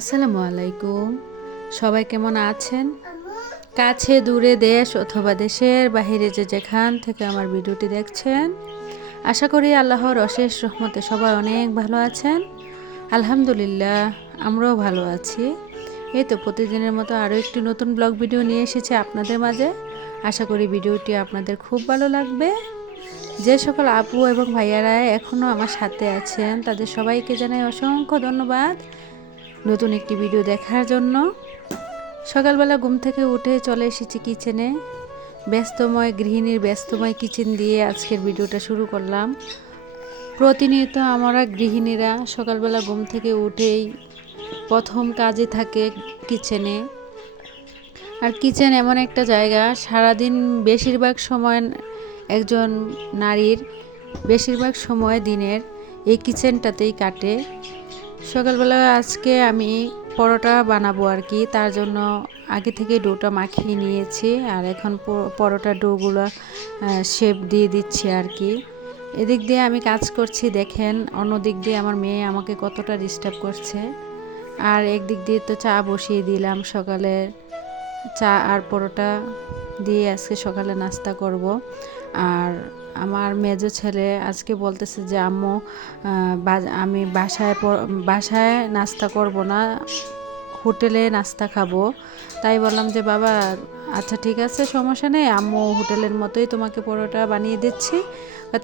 আলাইকুম। সবাই কেমন আছেন? কাছে, দূরে, দেশ অথবা দেশের বাহিরে যে যেখান থেকে আমার ভিডিওটি দেখছেন, আশা করি আল্লাহর অশেষ রহমতে সবাই অনেক ভালো আছেন। আলহামদুলিল্লাহ, আমরাও ভালো আছি। এই তো প্রতিদিনের মতো আরও একটি নতুন ব্লগ ভিডিও নিয়ে এসেছি আপনাদের মাঝে। আশা করি ভিডিওটি আপনাদের খুব ভালো লাগবে। যে সকল আপু এবং ভাইয়ারা এখনও আমার সাথে আছেন, তাদের সবাইকে জানাই অসংখ্য ধন্যবাদ। নতুন একটি ভিডিও দেখার জন্য। সকালবেলা ঘুম থেকে উঠে চলে এসেছি কিচেনে। ব্যস্তময়, গৃহিণীর ব্যস্তময় কিচেন দিয়ে আজকের ভিডিওটা শুরু করলাম। প্রতিনিয়ত আমরা গৃহিণীরা সকালবেলা ঘুম থেকে উঠেই প্রথম কাজে থাকে কিচেনে। আর কিচেন এমন একটা জায়গা, সারাদিন বেশিরভাগ সময় একজন নারীর, বেশিরভাগ সময় দিনের, এই কিচেনটাতেই কাটে। সকালবেলা আজকে আমি পরোটা বানাবো আর কি। তার জন্য আগে থেকে ডোটা মাখিয়ে নিয়েছি আর এখন পরোটা ডোগুলো শেপ দিয়ে দিচ্ছি আর কি। এদিক দিয়ে আমি কাজ করছি, দেখেন। অন্য দিক দিয়ে আমার মেয়ে আমাকে কতটা ডিস্টার্ব করছে। আর একদিক দিয়ে তো চা বসিয়ে দিলাম সকালে। চা আর পরোটা দিয়ে আজকে সকালে নাস্তা করব। আর আমার মেজো ছেলে আজকে বলতেছে যে আম্মু আমি বাসায় বাসায় নাস্তা করব না হোটেলে নাস্তা খাব। তাই বললাম যে বাবা আচ্ছা ঠিক আছে সমস্যা নেই আম্মু হোটেলের মতোই তোমাকে পরোটা বানিয়ে দিচ্ছি।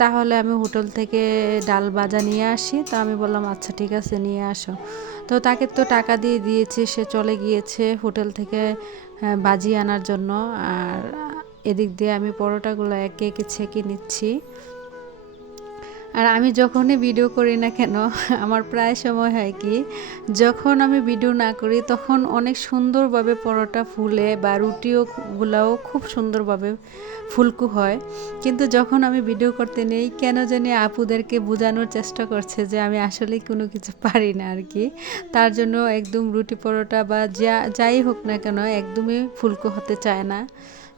তাহলে আমি হোটেল থেকে ডাল ভাজা নিয়ে আসি। তো আমি বললাম আচ্ছা ঠিক আছে নিয়ে আসো। তো তাকে তো টাকা দিয়ে দিয়েছি সে চলে গিয়েছে হোটেল থেকে আহ, ভাজি আনার জন্য। আর এদিক দিয়ে আমি পরোটাগুলো একে একে ছেঁকে নিচ্ছি। আর আমি যখনই ভিডিও করি না কেন, আমার প্রায় সময় হয় কি, যখন আমি ভিডিও না করি তখন অনেক সুন্দরভাবে পরোটা ফুলে বা রুটিও গুলাও খুব সুন্দরভাবে ফুলকু হয়। কিন্তু যখন আমি ভিডিও করতে নেই, কেন জানি আপুদেরকে বোঝানোর চেষ্টা করছে যে আমি আসলে কোনো কিছু পারি না আর কি। তার জন্য একদম রুটি পরোটা বা যা, যাই হোক না কেন, একদমই ফুলকু হতে চায় না।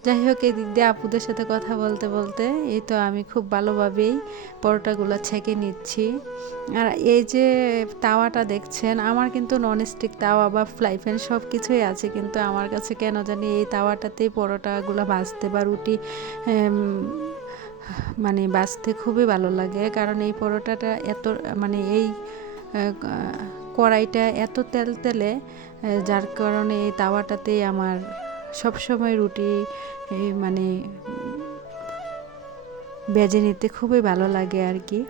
যাই হোক এই দিক দিয়ে আপুদের সাথে কথা বলতে বলতে এই তো আমি খুব ভালোভাবেই পরোটাগুলো ছেঁকে নিচ্ছি। আর এই যে তাওয়াটা দেখছেন, আমার কিন্তু ননস্টিক তাওয়া বা ফ্রাই প্যান সব কিছুই আছে, কিন্তু আমার কাছে কেন জানি এই তাওয়াটাতেই পরোটাগুলো ভাজতে বা রুটি মানে বাঁচতে খুবই ভালো লাগে। কারণ এই পরোটাটা এত মানে এই কড়াইটা এত তেল তেলে যার কারণে এই তাওয়াটাতেই আমার সবসময় রুটি মানে বেজে নিতে খুবই ভালো লাগে আর কি।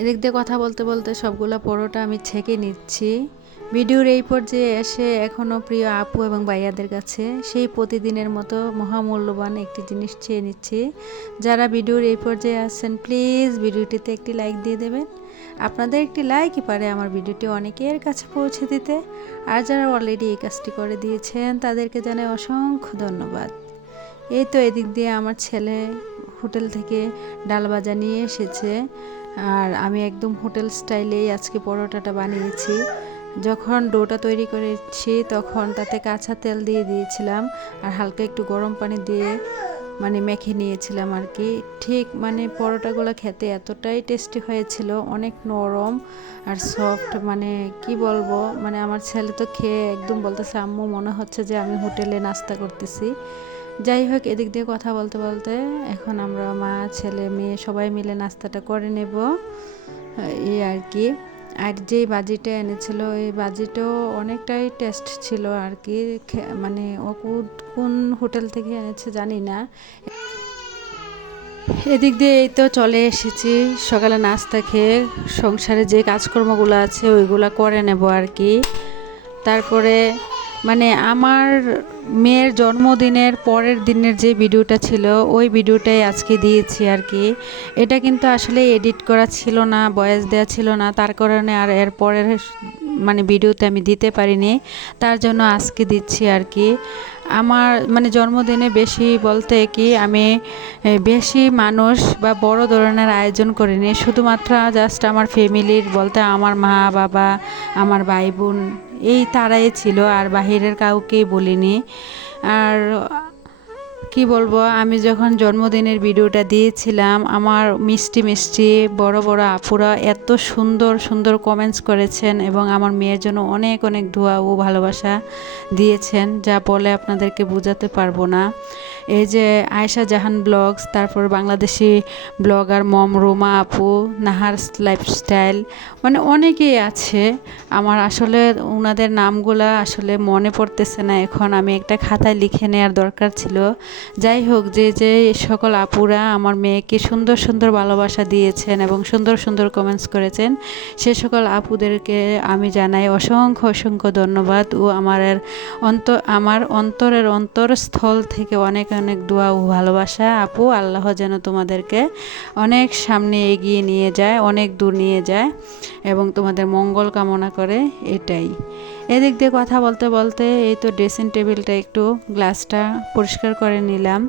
এদিক দিয়ে কথা বলতে বলতে সবগুলো পরোটা আমি ছেঁকে নিচ্ছি। ভিডিওর এই পর্যায়ে এসে এখনও প্রিয় আপু এবং ভাইয়াদের কাছে সেই প্রতিদিনের মতো মহামূল্যবান একটি জিনিস চেয়ে নিচ্ছি। যারা ভিডিওর এই পর্যায়ে আসছেন প্লিজ ভিডিওটিতে একটি লাইক দিয়ে দেবেন। আপনাদের একটি লাইকই পারে আমার ভিডিওটি অনেকের কাছে পৌঁছে দিতে। আর যারা অলরেডি এই কাজটি করে দিয়েছেন, তাদেরকে জানাই অসংখ্য ধন্যবাদ। এই তো এদিক দিয়ে আমার ছেলে হোটেল থেকে ডাল ভাজা নিয়ে এসেছে। আর আমি একদম হোটেল স্টাইলেই আজকে পরোটাটা বানিয়েছি। যখন ডোটা তৈরি করেছি, তখন তাতে কাঁচা তেল দিয়ে দিয়েছিলাম আর হালকা একটু গরম পানি দিয়ে মানে মেখে নিয়েছিলাম আর কি। ঠিক মানে পরোটাগুলো খেতে এতটাই টেস্টি হয়েছিল, অনেক নরম আর সফট মানে কি বলব মানে আমার ছেলে তো খেয়ে একদম বলতেছে, আম্মু, মনে হচ্ছে যে আমি হোটেলে নাস্তা করতেছি। যাই হোক, এদিক দিয়ে কথা বলতে বলতে এখন আমরা মা, ছেলে, মেয়ে সবাই মিলে নাস্তাটা করে নেব। এই আর কি। আর যেই বাজিটা এনেছিল, এই বাজিটাও অনেকটাই টেস্ট ছিল আর কি। মানে ও কোন হোটেল থেকে এনেছে জানি না। এদিক দিয়ে এই তো চলে এসেছি, সকালে নাস্তা খেয়ে সংসারে যে কাজকর্মগুলো আছে ওইগুলো করে নেব আর কি। তারপরে মানে আমার মেয়ের জন্মদিনের পরের দিনের যে ভিডিওটা ছিল, ওই ভিডিওটাই আজকে দিয়েছি আর কি। এটা কিন্তু আসলে এডিট করা ছিল না, বয়স দেওয়া ছিল না। তার কারণে আর এর পরের মানে ভিডিওতে আমি দিতে পারিনি। তার জন্য আজকে দিচ্ছি আর কি। আমার মানে জন্মদিনে বেশি বলতে কি, আমি বেশি মানুষ বা বড় ধরনের আয়োজন করিনি। শুধুমাত্র জাস্ট আমার ফ্যামিলির বলতে আমার মা বাবা আমার ভাই বোন এই তারাই ছিল আর বাহিরের কাউকেই বলিনি। আর কি বলব, আমি যখন জন্মদিনের ভিডিওটা দিয়েছিলাম, আমার মিষ্টি মিষ্টি বড় বড় আপুরা এত সুন্দর সুন্দর কমেন্টস করেছেন এবং আমার মেয়ের জন্য অনেক অনেক দোয়া ও ভালোবাসা দিয়েছেন, যা বলে আপনাদেরকে বোঝাতে পারব না। এই যে আয়েশা জাহান ব্লগস, তারপর বাংলাদেশি ব্লগার মম রোমা আপু, নাহার লাইফস্টাইল মানে অনেকেই আছে। আমার আসলে ওনাদের নামগুলা আসলে মনে পড়তেছে না এখন, আমি একটা খাতায় লিখে নেওয়ার দরকার ছিল। যাই হোক, যে যে সকল আপুরা আমার মেয়েকে সুন্দর সুন্দর ভালোবাসা দিয়েছেন এবং সুন্দর সুন্দর কমেন্টস করেছেন, সে সকল আপুদেরকে আমি জানাই অসংখ্য অসংখ্য ধন্যবাদ। ও আমার অন্ত, আমার অন্তরের অন্তরস্থল থেকে অনেক অনেক দোয়া ও ভালোবাসা। আপু, আল্লাহ যেন তোমাদেরকে অনেক সামনে এগিয়ে নিয়ে যায়, অনেক দূর নিয়ে যায় এবং তোমাদের মঙ্গল কামনা করে এটাই। এদিক দিয়ে কথা বলতে বলতে এই তো ড্রেসিং টেবিলটা একটু গ্লাসটা পরিষ্কার করে নিলাম।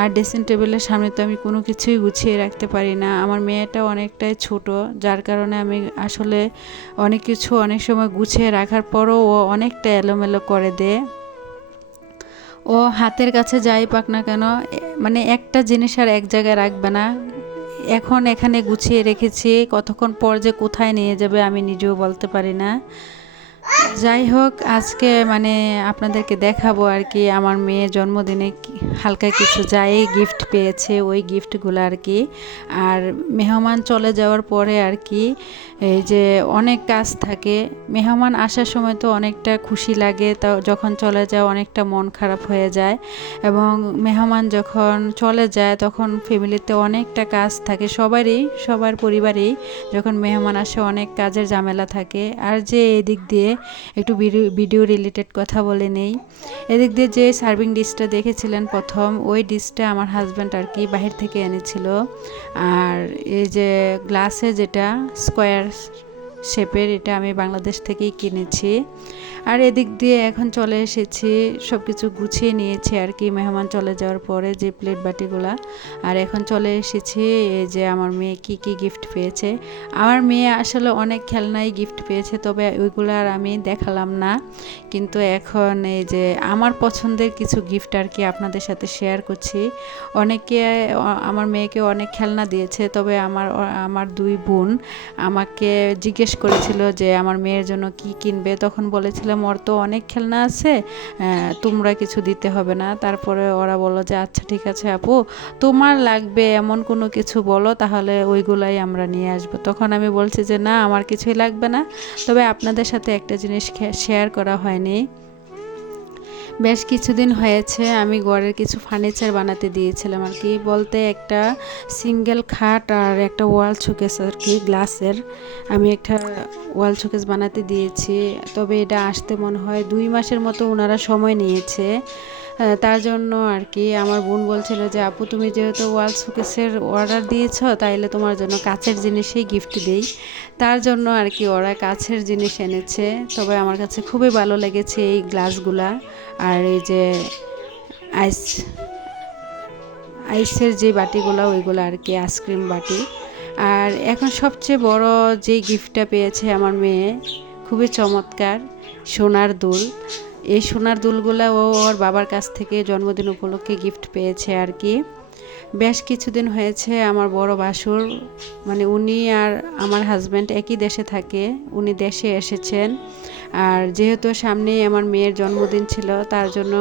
আর ড্রেসিং টেবিলের সামনে তো আমি কোনো কিছুই গুছিয়ে রাখতে পারি না। আমার মেয়েটা অনেকটাই ছোট, যার কারণে আমি আসলে অনেক কিছু অনেক সময় গুছিয়ে রাখার পরও ও অনেকটা এলোমেলো করে দেয়। ও হাতের কাছে যাই পাক না কেন মানে একটা জিনিস আর এক জায়গায় রাখবে না। এখন এখানে গুছিয়ে রেখেছি, কতক্ষণ পর যে কোথায় নিয়ে যাবে আমি নিজেও বলতে পারি না। যাই হোক, আজকে মানে আপনাদেরকে দেখাবো আর কি, আমার মেয়ের জন্মদিনে হালকা কিছু যাই গিফট পেয়েছে, ওই গিফটগুলো আর কি। আর মেহমান চলে যাওয়ার পরে আর কি, এই যে অনেক কাজ থাকে। মেহমান আসার সময় তো অনেকটা খুশি লাগে, তা যখন চলে যায় অনেকটা মন খারাপ হয়ে যায়। এবং মেহমান যখন চলে যায়, তখন ফ্যামিলিতে অনেকটা কাজ থাকে, সবারই, সবার পরিবারেই যখন মেহমান আসে অনেক কাজের ঝামেলা থাকে। আর যে এদিক দিয়ে একটু ভিডিও রিলেটেড কথা বলে নেই। এদিক দিয়ে যে সার্ভিং ডিশটা দেখেছিলেন প্রথম, ওই ডিশটা আমার হাজব্যান্ড আর কি বাহির থেকে এনেছিল। আর এই যে গ্লাসে যেটা স্কোয়ার শেপের এটা আমি বাংলাদেশ থেকেই কিনেছি। আর এদিক দিয়ে এখন চলে এসেছি সব কিছু গুছিয়ে নিয়েছি আর কি। মেহমান চলে যাওয়ার পরে যে প্লেট বাটিগুলা। আর এখন চলে এসেছি, এই যে আমার মেয়ে কি কি গিফট পেয়েছে। আমার মেয়ে আসলে অনেক খেলনাই গিফট পেয়েছে, তবে ওইগুলো আর আমি দেখালাম না। কিন্তু এখন এই যে আমার পছন্দের কিছু গিফট আর কি আপনাদের সাথে শেয়ার করছি। অনেকে আমার মেয়েকে অনেক খেলনা দিয়েছে, তবে আমার আমার দুই বোন আমাকে জিজ্ঞেস করেছিল যে, আমার মেয়ের জন্য কি কিনবে? তখন বলেছিলাম, ওর তো অনেক খেলনা আছে তোমরা কিছু দিতে হবে না। তারপরে ওরা বলো যে আচ্ছা ঠিক আছে আপু, তোমার লাগবে এমন কোনো কিছু বলো, তাহলে ওইগুলাই আমরা নিয়ে আসব। তখন আমি বলছি যে, না, আমার কিছুই লাগবে না। তবে আপনাদের সাথে একটা জিনিস শেয়ার করা হয়নি। বেশ কিছুদিন হয়েছে, আমি ঘরের কিছু ফার্নিচার বানাতে দিয়েছিলাম আর কি। বলতে একটা সিঙ্গেল খাট আর একটা ওয়াল শোকেস আর কি গ্লাসের আমি একটা ওয়াল শোকেস বানাতে দিয়েছি, তবে এটা আসতে মনে হয় দুই মাসের মতো ওনারা সময় নিয়েছে। তার জন্য আর কি আমার বোন বলছিল যে, আপু, তুমি যেহেতু ওয়াল শোকেসের অর্ডার দিয়েছ, তাইলে তোমার জন্য কাছের জিনিসেই গিফট দিই। তার জন্য আর কি ওরা কাছের জিনিস এনেছে। তবে আমার কাছে খুবই ভালো লেগেছে এই গ্লাসগুলা আর এই যে আইস আইসের যে বাটিগুলো, ওইগুলো আর কি আইসক্রিম বাটি। আর এখন সবচেয়ে বড় যে গিফটটা পেয়েছে আমার মেয়ে, খুবই চমৎকার, সোনার দুল। এই সোনার দুলগুলা ও ওর বাবার কাছ থেকে জন্মদিন উপলক্ষে গিফট পেয়েছে আর কি। বেশ কিছুদিন হয়েছে আমার বড় বাসুর মানে উনি আর আমার হাজব্যান্ড একই দেশে থাকে, উনি দেশে এসেছেন। আর যেহেতু সামনেই আমার মেয়ের জন্মদিন ছিল, তার জন্য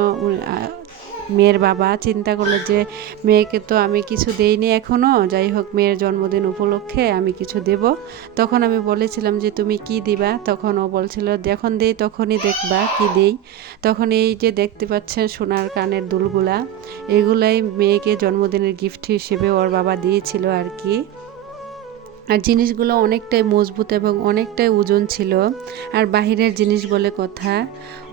মেয়ের বাবা চিন্তা করল যে মেয়েকে তো আমি কিছু দেইনি এখনও যাই হোক মেয়ের জন্মদিন উপলক্ষে আমি কিছু দেব। তখন আমি বলেছিলাম যে তুমি কি দিবা? তখন ও বলছিল, যখন দেই তখনই দেখবা কি দেই। তখন এই যে দেখতে পাচ্ছেন সোনার কানের দুলগুলা, এগুলাই মেয়েকে জন্মদিনের গিফট হিসেবে ওর বাবা দিয়েছিল আর কি। আর জিনিসগুলো অনেকটাই মজবুত এবং অনেকটাই ওজন ছিল। আর বাহিরের জিনিস বলে কথা,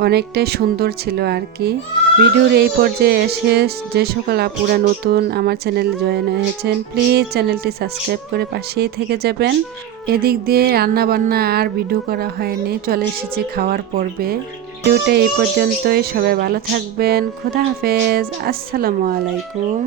অনেকটাই সুন্দর ছিল আর কি। ভিডিওর এই পর্যায়ে এসে যে সকল আপুরা নতুন আমার চ্যানেলে জয়েন হয়েছেন, প্লিজ চ্যানেলটি সাবস্ক্রাইব করে পাশেই থেকে যাবেন। এদিক দিয়ে রান্না বান্না আর ভিডিও করা হয়নি, চলে এসেছে খাওয়ার পর্বে। ভিডিওটা এই পর্যন্তই, সবাই ভালো থাকবেন, খুদা হাফেজ, আসসালামু আলাইকুম।